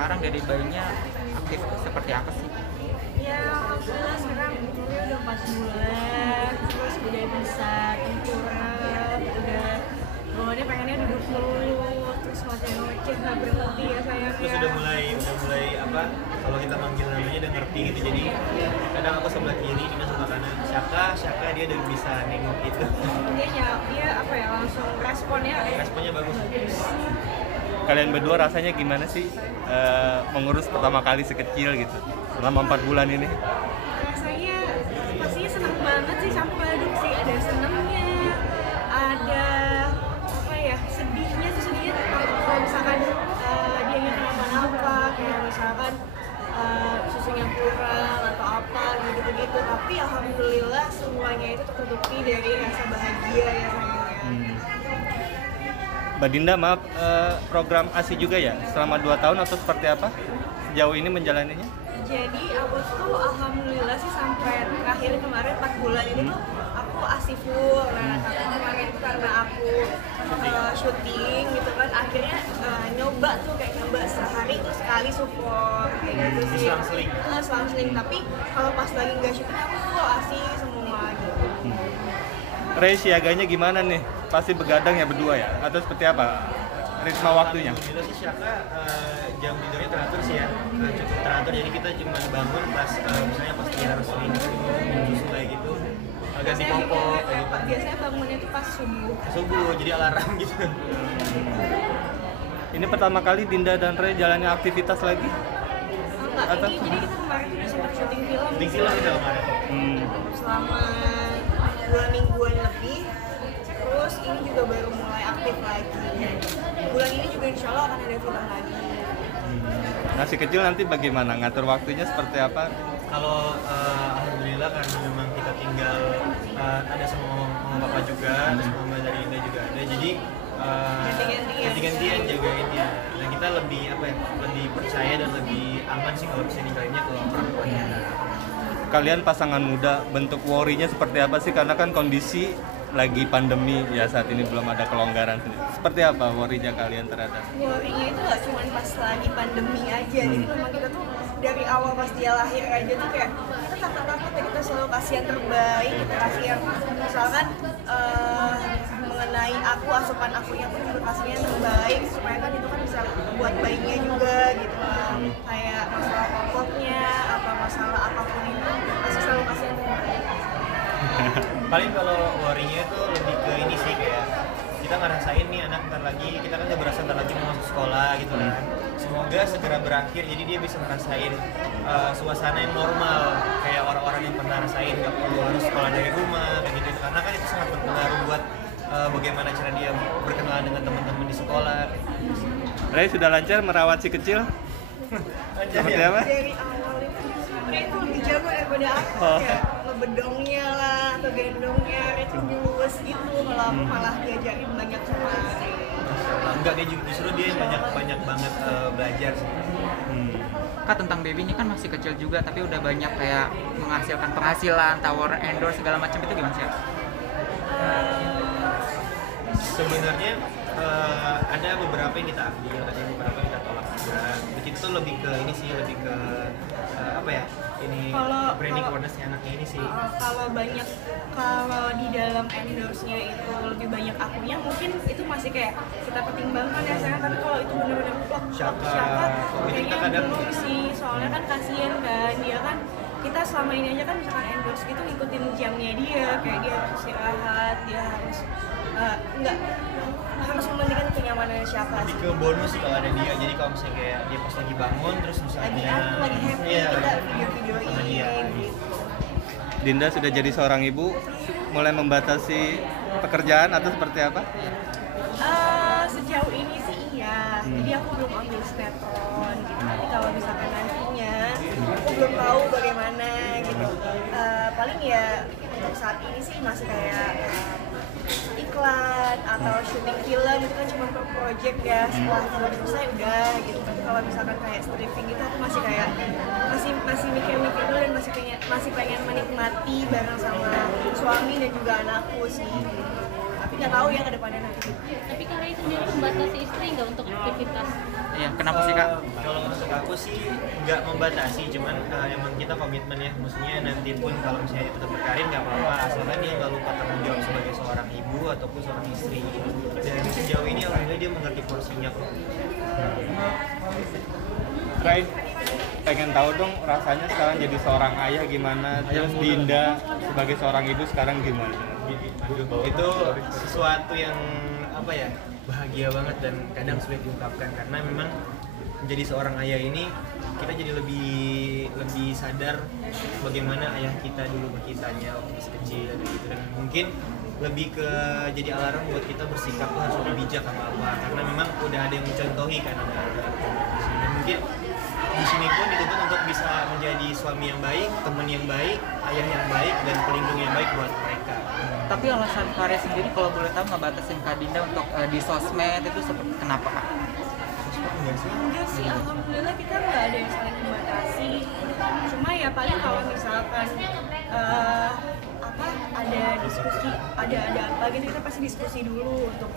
sekarang dari bayinya aktif seperti apa sih? Ya alhamdulillah sekarang umurnya udah 4 bulan, terus udah bisa tengkurap, udah bawaannya pengennya duduk melulu, terus ngoceh-ngoceh nggak berhenti ya sayangnya. Terus udah mulai apa, kalau kita manggil namanya udah ngerti gitu, jadi kadang aku sebelah kiri, dia sebelah kanan, Syaka dia udah bisa nengok gitu. Dia apa ya, langsung responnya bagus. Kalian berdua rasanya gimana sih mengurus pertama kali sekecil gitu selama 4 bulan ini? Rasanya pastinya seneng banget sih, campur aduk sih, ada senengnya, ada apa ya, sedihnya kalau misalkan dia kenapa-napa, kayak misalkan susunya kurang atau apa gitu-gitu, tapi alhamdulillah semuanya itu tertutupi dari rasa bahagia ya sayangnya. Mbak Dinda, maaf, program ASI juga ya selama 2 tahun atau seperti apa sejauh ini menjalaninya? Jadi aku tuh alhamdulillah sih sampai terakhir kemarin 4 bulan ini tuh aku ASI full. Nah tapi kemarin itu karena aku syuting gitu kan, akhirnya nyoba sehari tuh sekali support kayak gitu sih. Selang-seling. Tapi kalau pas lagi nggak syuting aku full ASI semua gitu. Ray, siaganya gimana nih? Pasti begadang ya berdua ya? Atau seperti apa ritme waktunya? Alhamdulillah sih Syaka jam tidurnya teratur sih ya, cukup teratur, jadi kita cuma bangun pas misalnya pas dia harus minum susu kayak gitu, ganti popok kayak gitu. Biasanya bangunnya tuh pas subuh, jadi alarm gitu. Ini pertama kali Dinda dan Ray jalannya aktivitas lagi? Enggak, jadi kita kemarin udah sempat syuting film. Syuting film kita kemarin. Selama 2 mingguan lebih, terus ini juga baru mulai aktif lagi. Bulan ini juga insya Allah akan ada film lagi. Nasi kecil nanti bagaimana? Ngatur waktunya seperti apa? Kalau alhamdulillah karena memang kita tinggal ada sama mama papa juga, terus mama dari Indah juga ada, jadi ganti-gantian jagainnya. Nah kita lebih lebih percaya dan lebih aman sih kalau bisa ninggalinnya ke orang tuanya. Kalian pasangan muda, bentuk worry-nya seperti apa sih? Karena kan kondisi lagi pandemi ya, saat ini belum ada kelonggaran. Seperti apa worry-nya kalian terhadap? Worry-nya itu gak cuma pas lagi pandemi aja, jadi memang kita tuh dari awal pas dia lahir aja tuh kayak kita takut-takut ya, kita selalu kasih yang terbaik, kita kasih yang misalkan mengenai asupan akunya pun juga kasihnya yang terbaik supaya kan itu kan bisa buat bayinya juga gitu lah. Kayak masalah popoknya, apa masalah apapun itu masih selalu kasih yang terbaik. Paling kalau worry-nya itu lebih ke ini sih, kayak kita ngerasain nih anak ntar lagi, kita kan udah berasa ntar lagi mau masuk sekolah gitu kan. Semoga segera berakhir, jadi dia bisa ngerasain suasana yang normal kayak orang-orang yang pernah rasain, nggak perlu harus sekolah dari rumah kayak gitu, karena kan itu sangat berpengaruh buat bagaimana cara dia berkenalan dengan teman-teman di sekolah. Ray sudah lancar merawat si kecil? Seperti apa? Dari awal itu sebenarnya itu lebih jago daripada aku, kayak ngebedongnya lah atau gendongnya, itu luwes gitu. Kalau aku malah diajarin banyak sama Ray. Enggak, dia justru dia banyak banget belajar sih. Kak, tentang baby ini kan masih kecil juga tapi udah banyak kayak menghasilkan penghasilan, tower endorse segala macam, itu gimana sih? Sebenarnya ada beberapa yang kita ambil, ada beberapa yang kita tolak juga. Begitu lebih ke ini sih, lebih ke branding awareness-nya anaknya ini sih. Kalau di dalam endorse-nya itu lebih banyak akunya, mungkin itu masih kayak kita pertimbangkan ya sayang, tapi kalau itu benar-benar plok siapa kayaknya belum sih, soalnya kan kasihan kan dia kan, kita selama ini aja kan misalkan endorse gitu ngikutin jamnya dia, kayak dia harus istirahat, dia harus nggak harus mementingkan kenyamanan siapa Lebih sih. ke bonus sih kalau ada dia, jadi kalau misalnya kayak dia pas lagi bangun terus misalnya lagi happy, kita video-videoin gitu. Dinda sudah jadi seorang ibu, mulai membatasi pekerjaan atau seperti apa? Sejauh ini sih iya, jadi aku belum ambil sinetron gitu. Tapi kalau misalkan nantinya, aku belum tahu bagaimana gitu. Paling ya untuk saat ini sih masih kayak iklan atau syuting film itu kan cuma per project ya, setelah film selesai udah gitu. Tapi kalau misalkan kayak streaming gitu aku masih kayak masih mikir-mikir dulu dan masih pengen menikmati bareng sama suami dan juga anakku sih. Tapi nggak tahu ya ke depannya nanti. Tapi kalian sendiri membatasi istri nggak untuk aktivitas? Iya, kenapa sih Kak? Kalau untuk sih nggak membatasi, cuman emang kita komitmen ya, maksudnya nanti pun kalau misalnya dia tetap berkarir nggak apa-apa, asalkan dia nggak lupa tanggung jawab sebagai seorang ibu ataupun seorang istri. Dan sejauh ini alhamdulillah dia mengerti porsinya kok. Ray, pengen tahu dong rasanya sekarang jadi seorang ayah gimana, terus Dinda sebagai seorang ibu sekarang gimana? Itu sesuatu yang apa ya, bahagia banget dan kadang sulit diungkapkan, karena memang menjadi seorang ayah ini kita jadi lebih sadar bagaimana ayah kita dulu ke kitanya waktu masih kecil gitu, dan mungkin lebih ke jadi alarm buat kita bersikap tuh harus lebih bijak apa karena memang udah ada yang mencontohi kan, dan mungkin di sini pun dituntut untuk bisa menjadi suami yang baik, teman yang baik, ayah yang baik, dan pelindung yang baik buat mereka. Tapi alasan Karya sendiri kalau boleh tahu ngebatasin Kak Dinda untuk di sosmed itu seperti kenapa Kak? Enggak sih, alhamdulillah kita nggak ada yang saling membatasi. Cuma ya paling kalau misalkan ada diskusi, ada apa gitu, kita pasti diskusi dulu untuk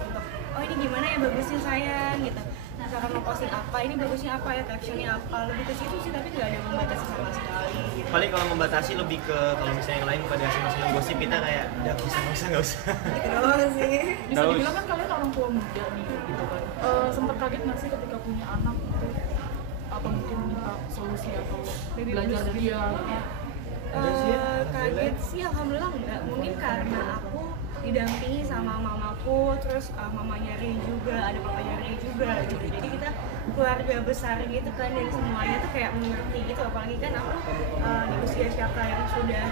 oh ini gimana ya bagusnya sayang gitu. Misalkan mau posting apa, ini bagusnya apa ya, captionnya apa, lebih ke situ sih, tapi nggak ada yang membatasi sama sekali gitu. Paling kalau membatasi lebih ke kalau misalnya yang lain pada senang-senang gosip, kita kayak udah nggak usah. Gitu doang sih. Bisa dibilang kan kalian orang tua muda nih gitu kan. Sempat kaget nggak sih ketika punya anak gitu? Apa mungkin minta solusi atau belajar dari dia? Kaget sih alhamdulillah enggak, mungkin karena aku didampingi sama mamaku, terus mamanya Ray juga, ada papanya Ray juga gitu. Jadi kita keluarga besar gitu kan, dan semuanya tuh kayak mengerti gitu. Apalagi kan aku di usia Syaka yang sudah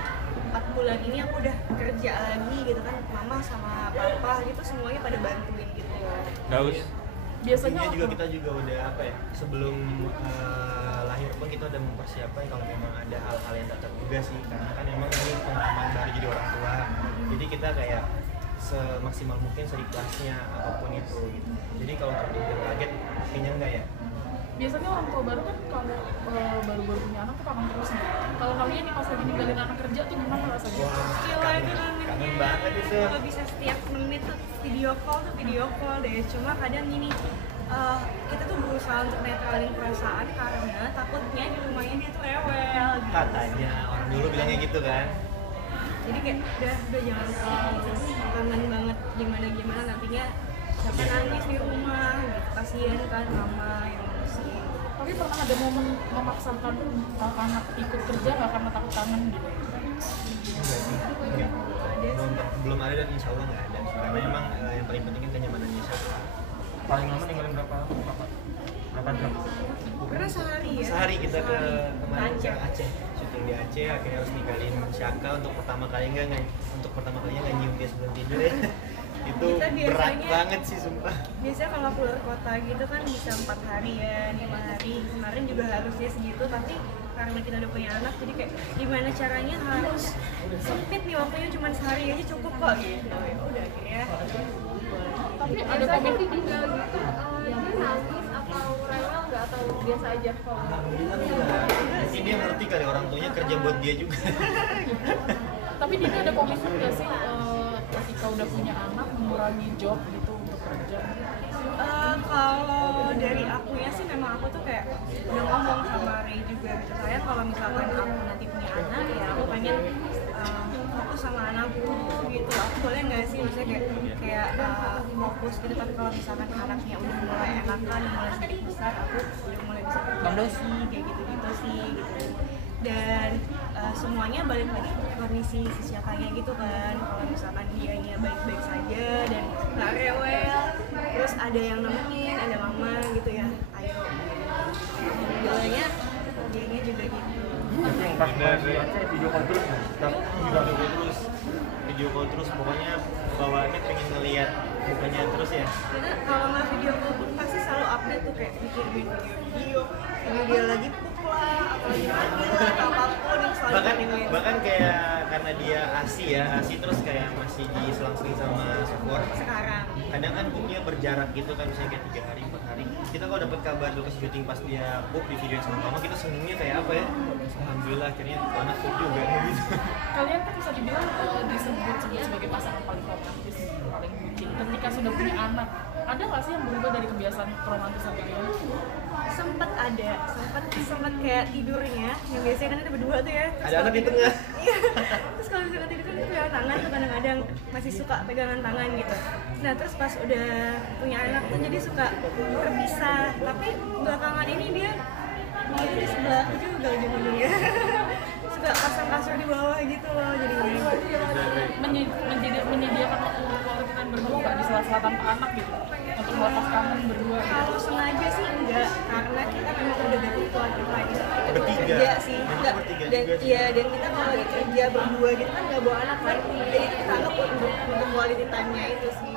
4 bulan ini aku udah kerja lagi gitu kan, mama sama papa gitu semuanya pada bantuin gitu. Daus, Biasanya juga kita juga udah apa ya, sebelum lahir pun kita udah mempersiapkan kalau memang ada hal-hal yang tak terduga sih, karena kan memang ini pengalaman baru jadi orang tua. Jadi kita kayak semaksimal mungkin seikhlasnya apapun itu gitu. Jadi kalau terduga kaget kayaknya enggak ya. biasanya orang tua baru kan kalau baru-baru punya anak tuh kangen terus nih. Kalau kalian nih pas lagi ninggalin anak kerja tuh gimana rasanya? Gila itu Kangen banget itu. Kalau bisa setiap menit tuh video call deh. Cuma kadang gini, kita tuh berusaha untuk netralin perasaan karena takutnya di rumahnya dia tuh rewel gitu. Katanya orang dulu bilangnya gitu kan. Jadi kayak udah jangan call, kangen banget gimana nantinya siapa nangis di rumah gitu. Kasian kan mama yang ngurusin. Tapi pernah ada momen memaksakan anak ikut kerja nggak karena takut kangen gitu? Enggak. Belum ada dan insya Allah nggak ada. Karena memang yang paling penting kan kenyamanannya siapa. Paling lama ninggalin berapa jam? Pernah sehari ya? Sehari kita ke kemarin ke Aceh. Aceh, syuting di Aceh, akhirnya harus ninggalin Syaka untuk pertama kalinya nggak nyium dia sebelum tidur ya. Itu Kita berat biasanya- banget sih sumpah. Biasanya kalau keluar kota gitu kan bisa 4 hari ya, 5 hari. Kemarin juga harusnya segitu, tapi karena kita udah punya anak, jadi kayak gimana caranya harus sempit nih waktunya, cuma sehari aja cukup kok gitu. Ya udah akhirnya. Tapi ada Biasanya komen ditinggal gitu, dia nangis atau rewel nggak atau biasa aja kalau Alhamdulillah enggak. Mungkin dia ngerti kali orang tuanya kerja buat dia juga. Tapi Dina ada komitmen nggak sih ketika udah punya anak mengurangi job gitu untuk kerja? Kalau dari akunya sih memang aku tuh kayak udah ngomong sama Ray juga gitu, saya kalau misalkan aku nanti punya anak ya aku pengen fokus sama anakku gitu. Aku boleh nggak sih misalnya kayak fokus gitu, tapi kalau misalkan anaknya udah mulai enakan, mulai sedikit besar, aku udah mulai bisa berkondisi kayak gitu sih gitu. Dan semuanya balik lagi ke kondisi si siapanya gitu kan. Kalau misalkan dianya baik-baik saja dan nggak rewel, terus ada yang nemenin, ada mama gitu ya, ayo. Alhamdulillahnya dianya juga gitu. Pas dari Aceh video call terus, pokoknya bawaannya pengen ngeliat mukanya terus ya. Karena kalau nggak video call pun pasti selalu update tuh, kayak bikin video ini dia lagi pup lah, atau lagi mandi lah, atau apapun yang selalu dikirim. bahkan kayak karena dia ASI terus kayak masih diselang-seling sama support. Sekarang Kadang kan booknya berjarak gitu kan, misalnya kayak 3 hari 4 hari. Kita kalau dapat kabar Lukas syuting pas dia book di videoin sama mama, kita senengnya kayak apa ya, alhamdulillah akhirnya anak book juga gitu. Kalian kan bisa dibilang disebut sebagai pasangan paling romantis, paling bucin. Ketika sudah punya anak, ada nggak sih yang berubah dari kebiasaan romantis kalian? sempet kayak tidurnya yang biasanya kan itu berdua tuh ya. Terus Ada anak kalau di tidur- tengah. Iya. Terus kalau misalkan tidur kan pegangan tangan tuh kadang-kadang masih suka pegangan tangan gitu. Nah terus pas udah punya anak tuh jadi suka terpisah. Tapi belakangan ini dia mau di sebelah aku juga ujung-ujungnya. Suka pasang kasur di bawah gitu loh jadi menyediakan waktu quality time berdua nggak di sela-sela tanpa anak gitu untuk melepas kangen berdua gitu. kalau sengaja sih enggak karena kita memang udah ganti quality time Bertiga. kerja sih Memang enggak bertiga dan juga sih. iya dan kita kalau lagi kerja berdua gitu kan nggak bawa anak kan jadi kita anggap untuk quality time-nya itu sih